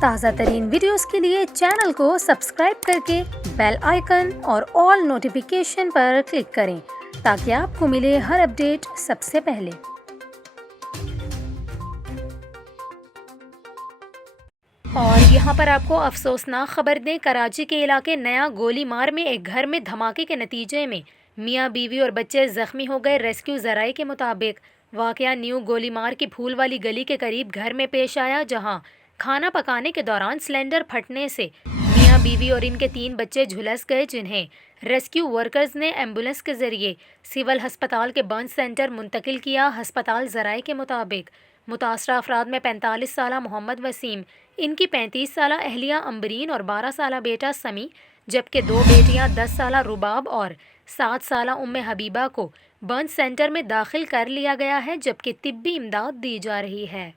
تازہ ترین ویڈیوز کے لیے چینل کو سبسکرائب کر کے بیل آئیکن اور آل نوٹیفیکیشن پر کلک کریں تاکہ آپ کو ملے ہر اپڈیٹ سب سے پہلے۔ اور یہاں پر آپ کو افسوسناک خبر دیں، کراچی کے علاقے نیا گولی مار میں ایک گھر میں دھماکے کے نتیجے میں میاں بیوی اور بچے زخمی ہو گئے۔ ریسکیو ذرائع کے مطابق واقعہ نیو گولی مار کی پھول والی گلی کے قریب گھر میں پیش آیا، جہاں کھانا پکانے کے دوران سلنڈر پھٹنے سے میاں بیوی اور ان کے 3 بچے جھلس گئے، جنہیں ریسکیو ورکرز نے ایمبولینس کے ذریعے سول ہسپتال کے برن سینٹر منتقل کیا۔ ہسپتال ذرائع کے مطابق متاثرہ افراد میں 45 سالہ محمد وسیم، ان کی 35 سالہ اہلیہ امبرین اور 12 سالہ بیٹا سمی، جبکہ 2 بیٹیاں 10 سالہ رباب اور 7 سالہ ام حبیبہ کو برن سینٹر میں داخل کر لیا گیا ہے، جبکہ طبی امداد دی جا رہی ہے۔